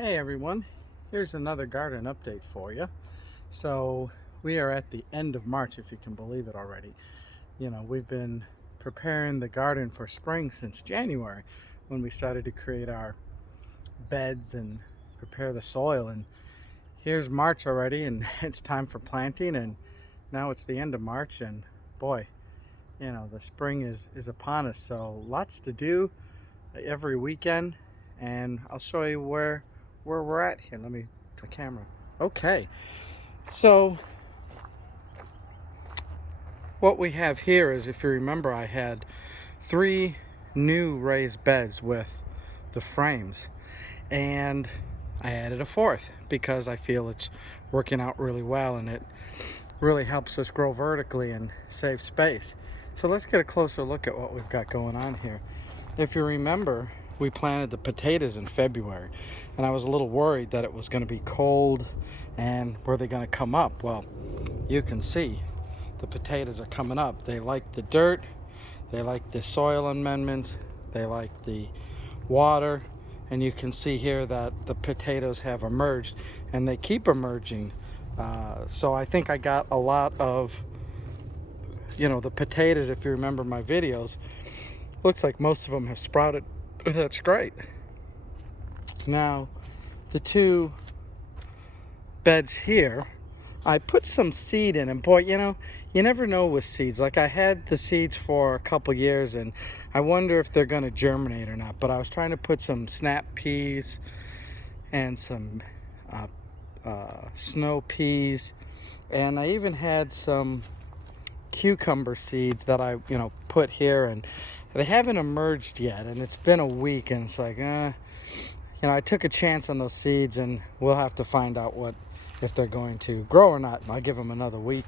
Hey everyone, here's another garden update for you. So we are at the end of March, if you can believe it already. We've been preparing the garden for spring since January when we started to create our beds and prepare the soil. And here's March already, and it's time for planting, and now it's the end of March, and boy, the spring is upon us. So lots to do every weekend, and I'll show you where we're at here. Let me the camera. Okay, so what we have here is, if you remember, I had 3 new raised beds with the frames, and I added a 4th because I feel it's working out really well, and it really helps us grow vertically and save space. So let's get a closer look at what we've got going on here. If you remember, we planted the potatoes in February, and I was a little worried that it was going to be cold and were they going to come up. Well, you can see the potatoes are coming up. They like the dirt, they like the soil amendments, they like the water, and you can see here that the potatoes have emerged, and they keep emerging. So I think I got a lot of, the potatoes, if you remember my videos, looks like most of them have sprouted. That's great. Now, the 2 beds here, I put some seed in, and boy, you never know with seeds. Like, I had the seeds for a couple years, and I wonder if they're going to germinate or not. But I was trying to put some snap peas and some snow peas, and I even had some cucumber seeds that I put here, and they haven't emerged yet, and it's been a week, and it's like I took a chance on those seeds, and we'll have to find out if they're going to grow or not. I'll give them another week.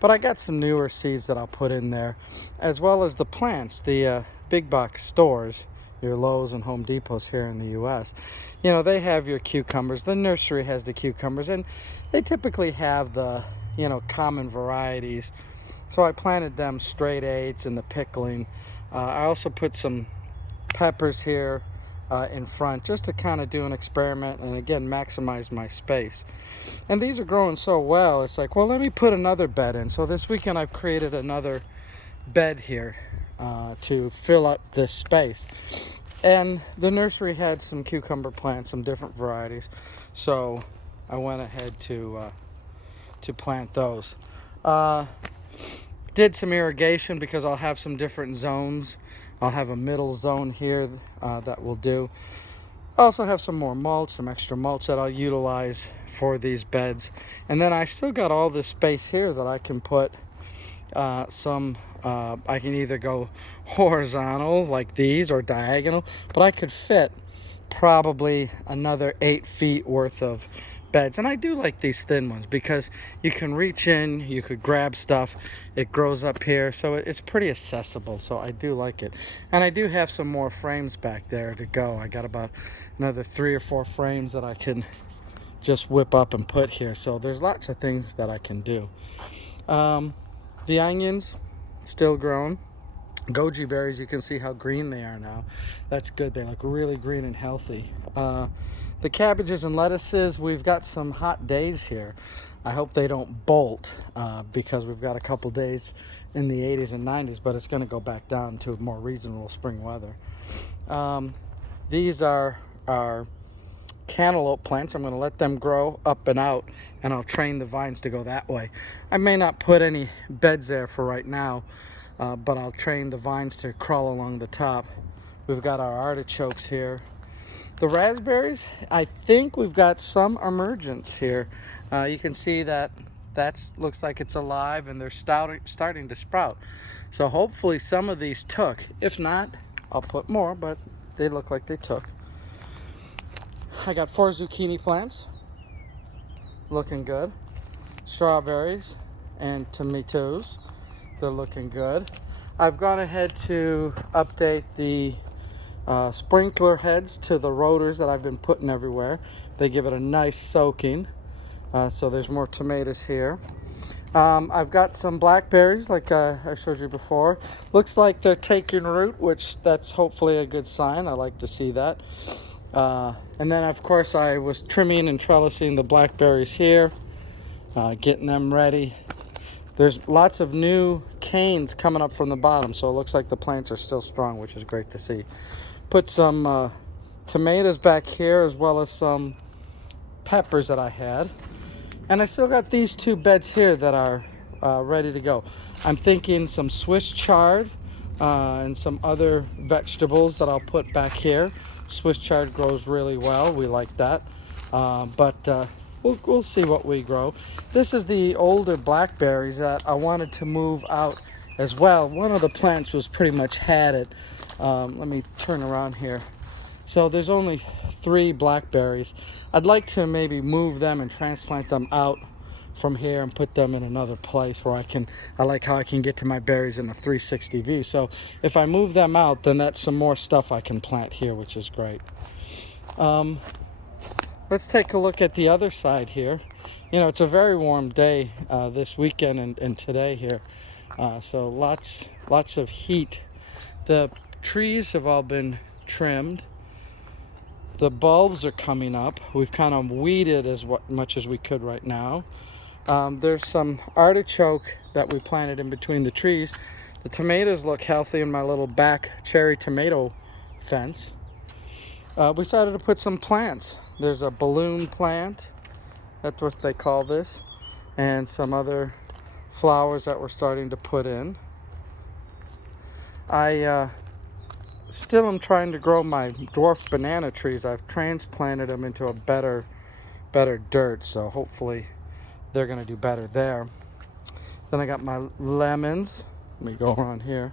But I got some newer seeds that I'll put in there, as well as the plants. The big box stores, your Lowe's and Home Depots here in the US, they have your cucumbers. The nursery has the cucumbers, and they typically have the common varieties. So I planted them straight 8s in the pickling. I also put some peppers here in front, just to kind of do an experiment and again maximize my space. And these are growing so well, it's like, well, let me put another bed in. So this weekend I've created another bed here to fill up this space. And the nursery had some cucumber plants, some different varieties, so I went ahead to plant those. Did some irrigation because I'll have some different zones. I'll have a middle zone here that will do. I also have some more mulch, some extra mulch that I'll utilize for these beds. And then I still got all this space here that I can put I can either go horizontal like these or diagonal, but I could fit probably another 8 feet worth of beds. And I do like these thin ones because you can reach in, you could grab stuff, it grows up here, so it's pretty accessible. So I do like it. And I do have some more frames back there to go. I got about another 3 or 4 frames that I can just whip up and put here. So there's lots of things that I can do. The onions still growing. Goji berries, you can see how green they are now. That's good. They look really green and healthy. The cabbages and lettuces, we've got some hot days here. I hope they don't bolt because we've got a couple days in the 80s and 90s, but it's going to go back down to more reasonable spring weather. These are our cantaloupe plants. I'm going to let them grow up and out, and I'll train the vines to go that way. I may not put any beds there for right now, but I'll train the vines to crawl along the top. We've got our artichokes here. The raspberries, I think we've got some emergence here. You can see that looks like it's alive, and they're starting to sprout. So hopefully some of these took. If not, I'll put more, but they look like they took. I got 4 zucchini plants, looking good. Strawberries and tomatoes, they're looking good. I've gone ahead to update the sprinkler heads to the rotors that I've been putting everywhere. They give it a nice soaking. So there's more tomatoes here. I've got some blackberries like I showed you before. Looks like they're taking root, which that's hopefully a good sign. I like to see that. And then of course I was trimming and trellising the blackberries here, getting them ready. There's lots of new canes coming up from the bottom, so it looks like the plants are still strong, which is great to see. Put some tomatoes back here, as well as some peppers that I had. And I still got these two beds here that are ready to go. I'm thinking some Swiss chard and some other vegetables that I'll put back here. Swiss chard grows really well. We like that. But we'll see what we grow. This is the older blackberries that I wanted to move out as well. One of the plants was pretty much had it. Let me turn around here. So there's only 3 blackberries. I'd like to maybe move them and transplant them out from here and put them in another place where I like how I can get to my berries in a 360 view. So if I move them out, then that's some more stuff I can plant here, which is great. Let's take a look at the other side here. You know, it's a very warm day this weekend and today here. So lots of heat. The trees have all been trimmed. The bulbs are coming up. We've kind of weeded as much as we could right now. There's some artichoke that we planted in between the trees. The tomatoes look healthy in my little back cherry tomato fence. We decided to put some plants. There's a balloon plant, that's what they call this, and some other flowers that we're starting to put in. I still am trying to grow my dwarf banana trees. I've transplanted them into a better dirt, so hopefully they're going to do better there. Then I got my lemons. Let me go around here.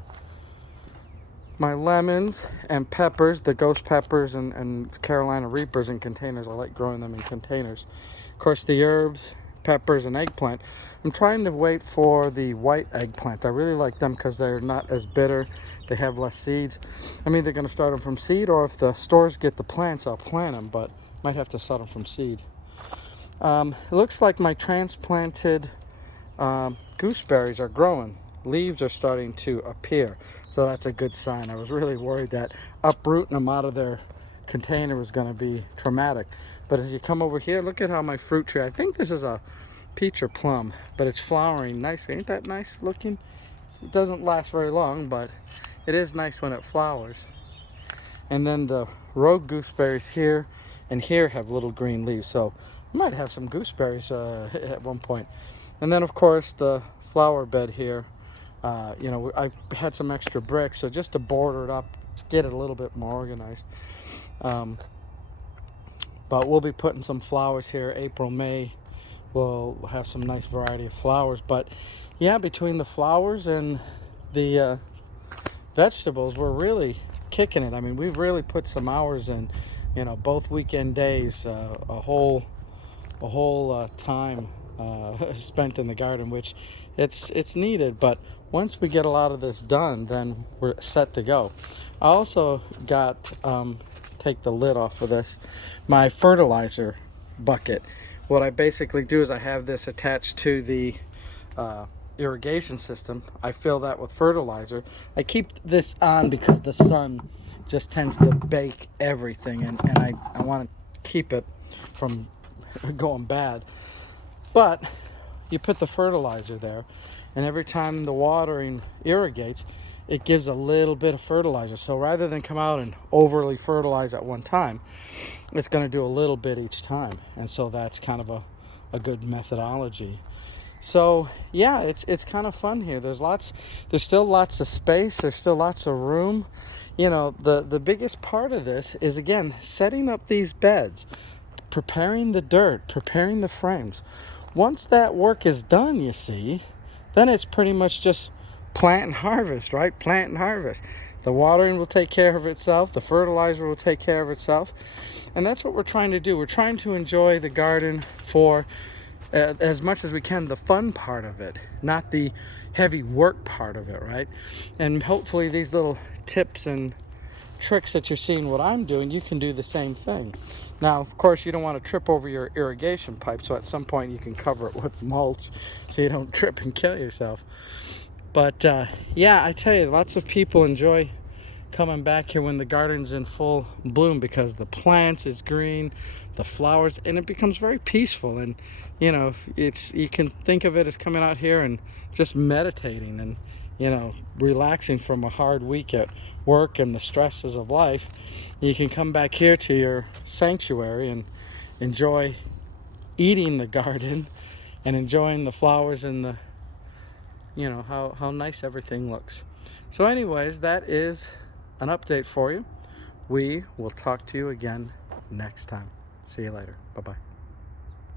My lemons and peppers, the ghost peppers and Carolina Reapers in containers. I like growing them in containers. Of course, the herbs, peppers, and eggplant. I'm trying to wait for the white eggplant. I really like them because they're not as bitter. They have less seeds. I'm either going to start them from seed, or if the stores get the plants, I'll plant them, but might have to start them from seed. It looks like my transplanted gooseberries are growing. Leaves are starting to appear, so that's a good sign. I was really worried that uprooting them out of their container was going to be traumatic. But as you come over here, look at how my fruit tree, I think this is a peach or plum, but it's flowering nicely. Ain't that nice looking? It doesn't last very long, but it is nice when it flowers. And then the rogue gooseberries here and here have little green leaves, so I might have some gooseberries at one point. And then of course the flower bed here, you know, I had some extra bricks, so just to border it up, get it a little bit more organized. But we'll be putting some flowers here April, May. We'll have some nice variety of flowers. But yeah, between the flowers and the vegetables, we're really kicking it. I mean, we've really put some hours in, you know, both weekend days, a whole time spent in the garden, which it's needed. But once we get a lot of this done, then we're set to go. I also got, take the lid off of this, my fertilizer bucket. What I basically do is I have this attached to the irrigation system. I fill that with fertilizer. I keep this on because the sun just tends to bake everything, and I want to keep it from going bad. But you put the fertilizer there, and every time the watering irrigates, it gives a little bit of fertilizer. So rather than come out and overly fertilize at one time, it's going to do a little bit each time. And so that's kind of a good methodology. So yeah, it's kind of fun here. There's still lots of space. There's still lots of room. You know, the biggest part of this is, again, setting up these beds, preparing the dirt, preparing the frames. Once that work is done, you see, then it's pretty much just plant and harvest, right? Plant and harvest. The watering will take care of itself. The fertilizer will take care of itself. And that's what we're trying to do. We're trying to enjoy the garden for as much as we can, the fun part of it, not the heavy work part of it, right? And hopefully these little tips and tricks that you're seeing what I'm doing, you can do the same thing. Now, of course, you don't want to trip over your irrigation pipe, so at some point you can cover it with mulch so you don't trip and kill yourself. But yeah, I tell you, lots of people enjoy coming back here when the garden's in full bloom, because the plants is green, the flowers, and it becomes very peaceful. And you know, you can think of it as coming out here and just meditating and, you know, relaxing from a hard week at work and the stresses of life. You can come back here to your sanctuary and enjoy eating the garden and enjoying the flowers and the, you know, how nice everything looks. So anyways, that is an update for you. We will talk to you again next time. See you later. Bye-bye.